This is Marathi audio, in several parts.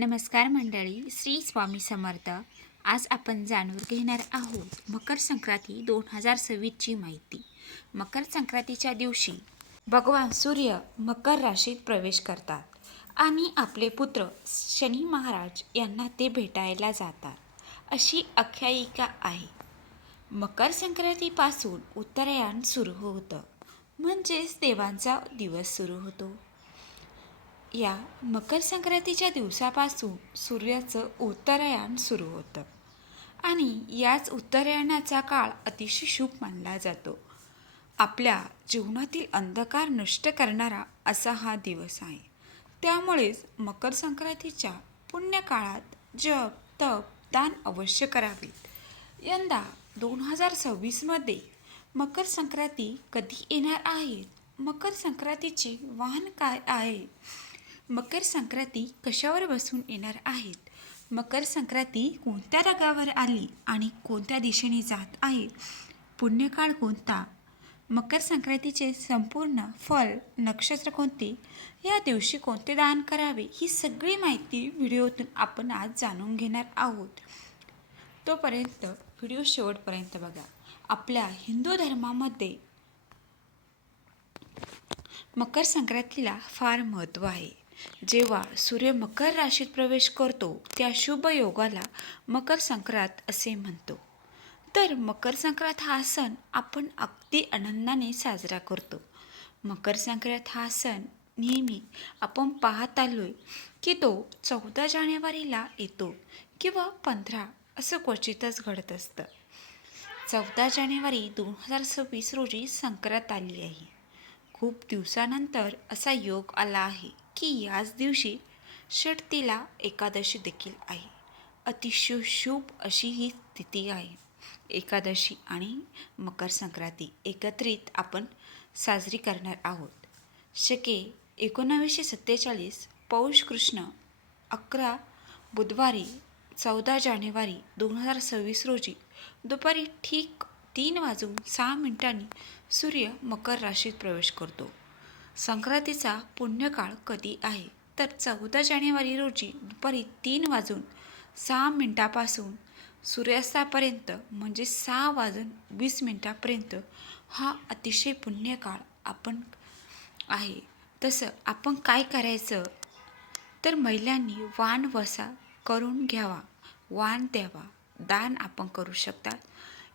नमस्कार मंडळी श्री स्वामी समर्थ. आज आपण जाणून घेणार आहोत मकर संक्रांती दोन हजार सव्वीसची माहिती. मकर संक्रांतीच्या दिवशी भगवान सूर्य मकर राशीत प्रवेश करतात आणि आपले पुत्र शनी महाराज यांना ते भेटायला जातात. अशी आख्यायिका आहे. मकर संक्रांतीपासून उत्तरायण सुरू होतं. म्हणजेच देवांचा दिवस सुरू होतो. या मकर संक्रांतीच्या दिवसापासून सूर्याचं उत्तरायण सुरू होतं. आणि याच उत्तरायणाचा काळ अतिशय शुभ मानला जातो. आपल्या जीवनातील अंधकार नष्ट करणारा असा हा दिवस आहे. त्यामुळेच मकर संक्रांतीच्या पुण्यकाळात जप तप दान अवश्य करावेत. यंदा दोन हजार सव्वीसमध्ये मकर संक्रांती कधी येणार आहेत मकर संक्रांतीचे वाहन काय आहे? मकर संक्रांती कशावर बसून येणार आहेत? मकर संक्रांती कोणत्या रगावर आली आणि कोणत्या दिशेने जात आहे? पुण्यकाळ कोणता? मकर संक्रांतीचे संपूर्ण फल नक्षत्र कोणते? या दिवशी कोणते दान करावे? ही सगळी माहिती व्हिडिओतून आपण आज जाणून घेणार आहोत. तोपर्यंत व्हिडिओ शेवटपर्यंत बघा. आपल्या हिंदू धर्मामध्ये मकर संक्रांतीला फार महत्त्व आहे. जेव्हा सूर्य मकर राशीत प्रवेश करतो त्या शुभ योगाला मकर संक्रांत असे म्हणतो. तर मकर संक्रांत हा सण आपण अगदी आनंदाने साजरा करतो. मकर संक्रांत हा सण नेहमी आपण पाहत आलोय की तो चौदा जानेवारीला येतो किंवा पंधरा असं क्वचितच घडत असतं. चौदा जानेवारी दोन हजार सव्वीस रोजी संक्रांत आली आहे. खूप दिवसानंतर असा योग आला आहे. की याच दिवशी षटतीला एकादशी देखील आहे. अतिशय शुभ अशी ही स्थिती आहे. एकादशी आणि मकर संक्रांती एकत्रित आपण साजरी करणार आहोत. शके एकोणावीसशे सत्तेचाळीस पौष कृष्ण अकरा बुधवारी चौदा जानेवारी दोन हजार सव्वीस रोजी दुपारी ठीक तीन वाजून सहा मिनिटांनी सूर्य मकर राशीत प्रवेश करतो. संक्रांतीचा पुण्यकाळ कधी आहे? तर चौदा जानेवारी रोजी दुपारी तीन वाजून सहा मिनिटापासून सूर्यास्तापर्यंत म्हणजे सहा वाजून वीस मिनिटापर्यंत हा अतिशय पुण्यकाळ आपण आहे. तसं आपण काय करायचं? तर महिलांनी वाण वसा करून घ्यावा. वाण द्यावा. दान आपण करू शकतात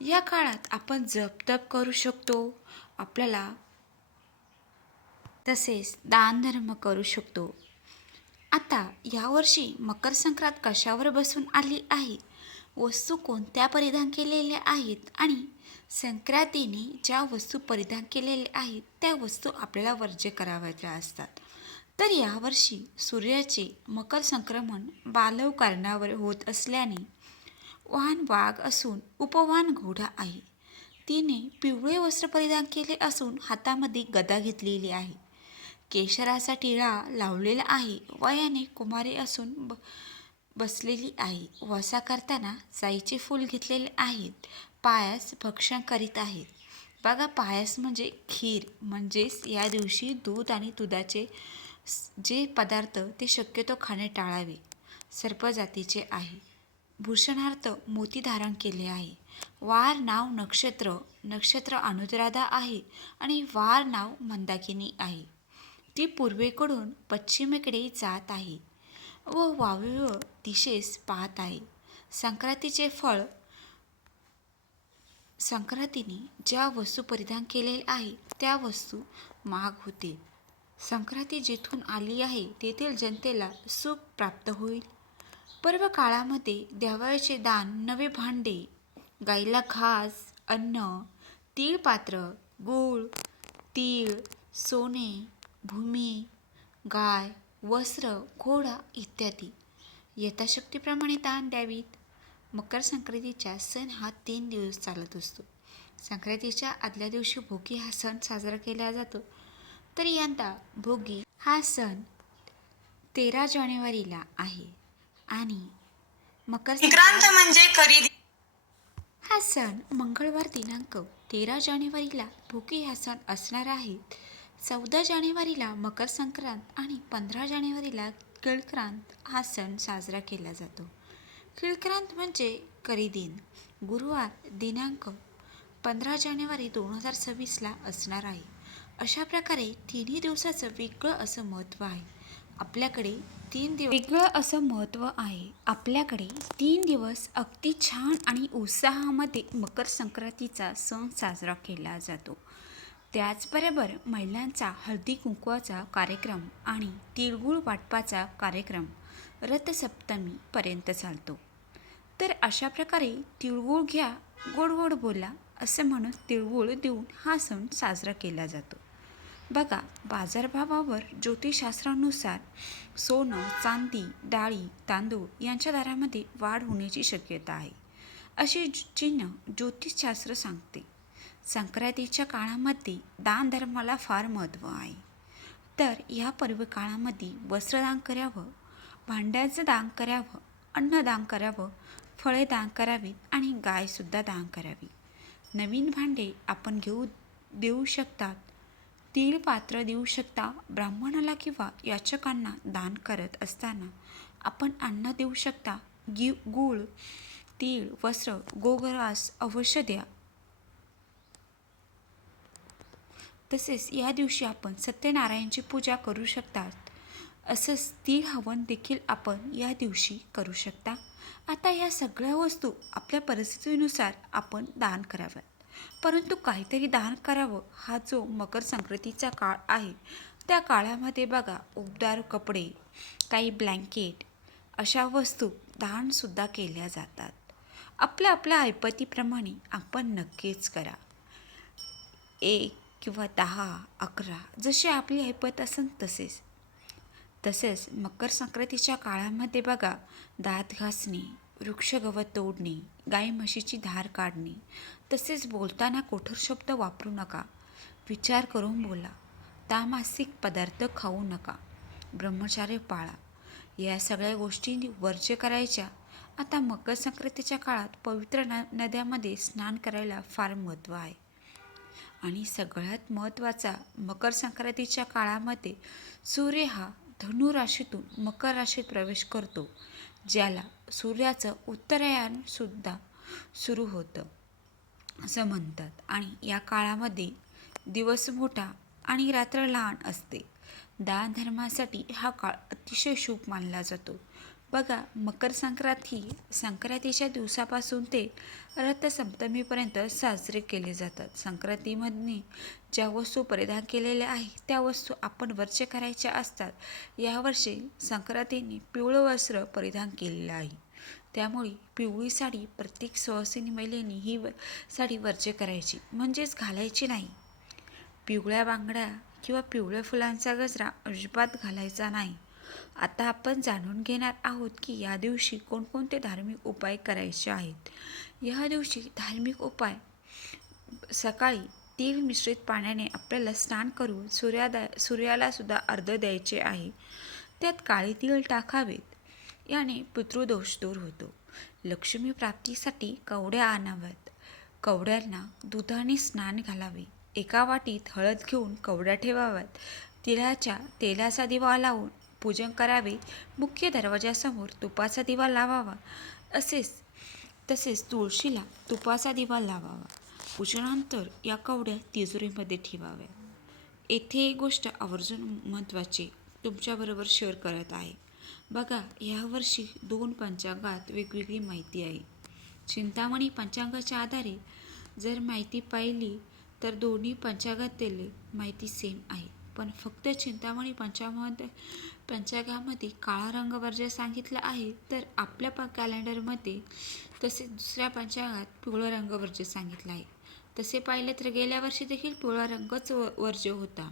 या काळात आपण जपतप करू शकतो. आपल्याला तसेच दानधर्म करू शकतो. आता यावर्षी मकर संक्रांत कशावर बसून आली आहे? वस्तू कोणत्या परिधान केलेल्या आहेत? आणि संक्रांतीने ज्या वस्तू परिधान केलेल्या आहेत त्या वस्तू आपल्याला वर्ज्य करावयाच्या असतात. तर यावर्षी सूर्याचे मकर संक्रमण बालव कारणावर होत असल्याने वाहन वाघ असून उपवाहन घोडा आहे. तिने पिवळे वस्त्र परिधान केले असून हातामध्ये गदा घेतलेली आहे. केशराचा टिळा लावलेला आहे. वयाने कुमारी असून ब बसलेली आहे. वसा करताना जाईचे फूल घेतलेले आहेत. पायास भक्षण करीत आहेत. बघा पायास म्हणजे खीर. म्हणजेच या दिवशी दूध आणि दुधाचे जे पदार्थ ते शक्यतो खाणे टाळावे. सर्पजातीचे आहे. भूषणार्थ मोती धारण केले आहे. वार नाव नक्षत्र. नक्षत्र अनुद्राधा आहे आणि वार नाव मंदाकिनी आहे. ती पूर्वेकडून पश्चिमेकडे जात आहे व वायव्य दिशेस पाहत आहे. संक्रांतीचे फळ संक्रांतीने ज्या वस्तू परिधान केलेल्या आहे त्या वस्तू महाग होते. संक्रांती जिथून आली आहे तेथील जनतेला सुख प्राप्त होईल. पर्व काळामध्ये देवाचे दान नवे भांडे गाईला घास अन्न तीळ पात्र गूळ तीळ सोने भूमी गाय वस्त्र घोडा इत्यादी. यथाशक्तीप्रमाणे दान द्यावीत. मकर संक्रांतीचा सण हा तीन दिवस चालत असतो. संक्रांतीच्या आदल्या दिवशी भोगी हा सण साजरा केला जातो. तर यंदा भोगी हा सण तेरा जानेवारीला आहे आणि मकर संक्रांत म्हणजे खरेदी. हा सण मंगळवार दिनांक तेरा जानेवारीला भोगी हा सण असणार आहे. चौदा जानेवारीला मकर संक्रांत आणि पंधरा जानेवारीला केळक्रांत हा सण साजरा केला जातो. केळक्रांत म्हणजे करिदिन गुरुवार दिनांक पंधरा जानेवारी दोन हजार सव्वीसला असणार आहे. अशा प्रकारे तिन्ही दिवसाचं वेगळं असं महत्त्व आहे. आपल्याकडे तीन दिवस वेगळं असं महत्त्व आहे. आपल्याकडे तीन दिवस अगदी छान आणि उत्साहामध्ये मकर संक्रांतीचा सण साजरा केला जातो. त्याचबरोबर महिलांचा हळदी कुंकवाचा कार्यक्रम आणि तिळगुळ वाटपाचा कार्यक्रम रथसप्तमीपर्यंत चालतो. तर अशा प्रकारे तिळगुळ घ्या गोड गोड बोला असं म्हणून तिळगुळ देऊन हा सण साजरा केला जातो. बघा बाजारभावावर ज्योतिषशास्त्रानुसार सोनं चांदी डाळी तांदूळ यांच्या दरामध्ये वाढ होण्याची शक्यता आहे. असे चिन्ह ज्योतिषशास्त्र सांगते. संक्रांतीच्या काळामध्ये दान धर्माला फार महत्त्व आहे. तर या पर्व काळामध्ये वस्त्रदान करावं भांड्याचं दान करावं अन्नदान करावं फळे दान करावीत आणि गायसुद्धा दान करावी. नवीन भांडे आपण घेऊ देऊ शकतात तीळ पात्र देऊ शकता ब्राह्मणाला किंवा याचकांना दान करत असताना आपण अन्न देऊ शकता गि गूळ तीळ वस्त्र गोगरास अवश्य द्या तसेच या दिवशी आपण सत्यनारायणची पूजा करू शकतात. असंच तीळ हवन देखील आपण या दिवशी करू शकता. आता या सगळ्या वस्तू आपल्या परिस्थितीनुसार आपण दान कराव्यात. परंतु काहीतरी दान करावं हा जो मकर संक्रांतीचा काळ आहे त्या काळामध्ये बघा उबदार कपडे काही ब्लँकेट अशा वस्तू दानसुद्धा केल्या जातात. आपल्या आपल्या ऐपतीप्रमाणे आपण नक्कीच करा. एक किंवा दहा अकरा जशी आपली ऐपत असेल तसेच. तसेच मकर संक्रांतीच्या काळामध्ये बघा दात घासणे वृक्षगवत तोडणे गाई म्हशीची धार काढणे तसेच बोलताना कठोर शब्द वापरू नका विचार करून बोला तामासिक पदार्थ खाऊ नका ब्रह्मचार्य पाळा. या सगळ्या गोष्टी वर्ज्य करायच्या. आता मकर संक्रांतीच्या काळात पवित्र न नद्यामध्ये स्नान करायला फार महत्त्व आहे. आणि सगळ्यात महत्त्वाचा मकर संक्रांतीच्या काळामध्ये सूर्य हा धनु राशीतून मकर राशीत प्रवेश करतो ज्याला सूर्याचं उत्तरायणसुद्धा सुरू होतं असं म्हणतात. आणि या काळामध्ये दिवस मोठा आणि रात्र लहान असते. दान धर्मासाठी हा काळ अतिशय शुभ मानला जातो. बघा मकर संक्रांत ही संक्रांतीच्या दिवसापासून ते रथसप्तमीपर्यंत साजरे केले जातात. संक्रांतीमध्ये ज्या वस्तू परिधान केलेल्या आहेत त्या वस्तू आपण वर्ष करायच्या असतात. यावर्षी संक्रांतीने पिवळं वस्त्र परिधान केलेलं आहे. त्यामुळे पिवळी साडी प्रत्येक सहसिनी महिलेने ही व साडी वर्ज करायची म्हणजेच घालायची नाही. पिवळ्या बांगड्या किंवा पिवळ्या फुलांचा गजरा अजिबात घालायचा नाही. आता आपण जाणून घेणार आहोत की या दिवशी कोणकोणते धार्मिक उपाय करायचे आहेत. या दिवशी धार्मिक उपाय सकाळी तीळ मिश्रित पाण्याने आपल्याला स्नान करून सूर्यादा सूर्याला सुद्धा अर्ध द्यायचे आहे. त्यात काळे तीळ टाकावेत याने पितृदोष दूर होतो. लक्ष्मी प्राप्तीसाठी कवड्या आणाव्यात. कवड्यांना दुधाने स्नान घालावे. एका वाटीत हळद घेऊन कवड्या ठेवाव्यात. तिळाच्या तेलाचा दिवा लावून पूजन करावे. मुख्य दरवाजासमोर तुपाचा दिवा लावावा. असेच तसेच तुळशीला तुपाचा दिवा लावावा. पूजनानंतर या कवड्या तिजोरीमध्ये ठेवाव्या. येथे एक गोष्ट आवर्जून महत्त्वाची तुमच्याबरोबर शेअर करत आहे. बघा यावर्षी दोन पंचांगात वेगवेगळी माहिती आहे. चिंतामणी पंचांगाच्या आधारे जर माहिती पाहिली तर दोन्ही पंचांगातील माहिती सेम आहे. पण फक्त चिंतामणी पंचामध्ये पंचागामध्ये काळा रंग वर्ज्य सांगितला आहे तर आपल्या प कॅलेंडरमध्ये तसेच दुसऱ्या पंचांगात पिवळा रंग वर्ज्य सांगितला आहे. तसे पाहिले तर गेल्या वर्षी देखील पिवळा रंगच व वर्ज्य होता.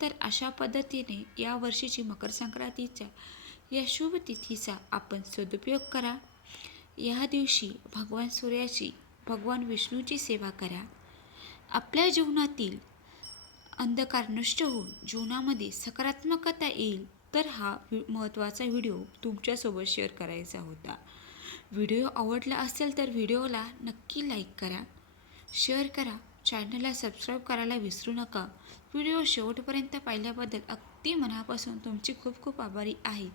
तर अशा पद्धतीने या वर्षीची मकर संक्रांतीच्या या शुभ तिथीचा आपण सदुपयोग करा. या दिवशी भगवान सूर्याची भगवान विष्णूची सेवा करा. आपल्या जीवनातील अंधकार नष्ट होऊन जीवनामध्ये सकारात्मकता येईल तर हा वि महत्त्वाचा व्हिडिओ तुमच्यासोबत शेअर करायचा होता. व्हिडिओ आवडला असेल तर व्हिडिओला नक्की लाईक करा शेअर करा चॅनलला सबस्क्राईब करायला विसरू नका. व्हिडिओ शेवटपर्यंत पाहिल्याबद्दल अगदी मनापासून तुमची खूप खूप आभारी आहे.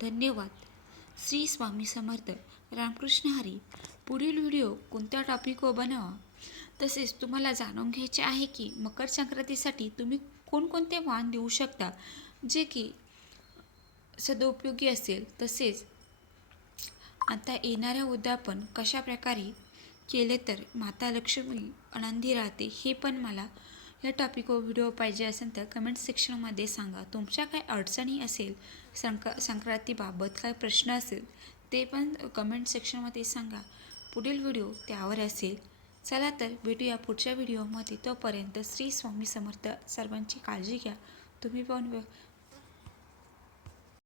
धन्यवाद. श्री स्वामी समर्थ. रामकृष्ण हरी. पुढील व्हिडिओ कोणत्या टॉपिकवर बनवा? तसेच तुम्हाला जाणून घ्यायचे आहे की मकर संक्रांतीसाठी तुम्ही कोणकोणते वाण देऊ शकता जे की सदुपयोगी असेल. तसेच आता येणाऱ्या उद्यापन कशा प्रकारे केले तर माता लक्ष्मी आनंदी राहते हे पण मला या टॉपिकवर व्हिडिओ पाहिजे असेल तर कमेंट सेक्शनमध्ये सांगा. तुमच्या काय अडचणी असेल संक संक्रांतीबाबत काय प्रश्न असेल ते पण कमेंट सेक्शनमध्ये सांगा. पुढील व्हिडिओ त्यावर असेल. चला तर भेटूया पुढच्या व्हिडिओमध्ये. तोपर्यंत श्री स्वामी समर्थ. सर्वांची काळजी घ्या. तुम्ही पण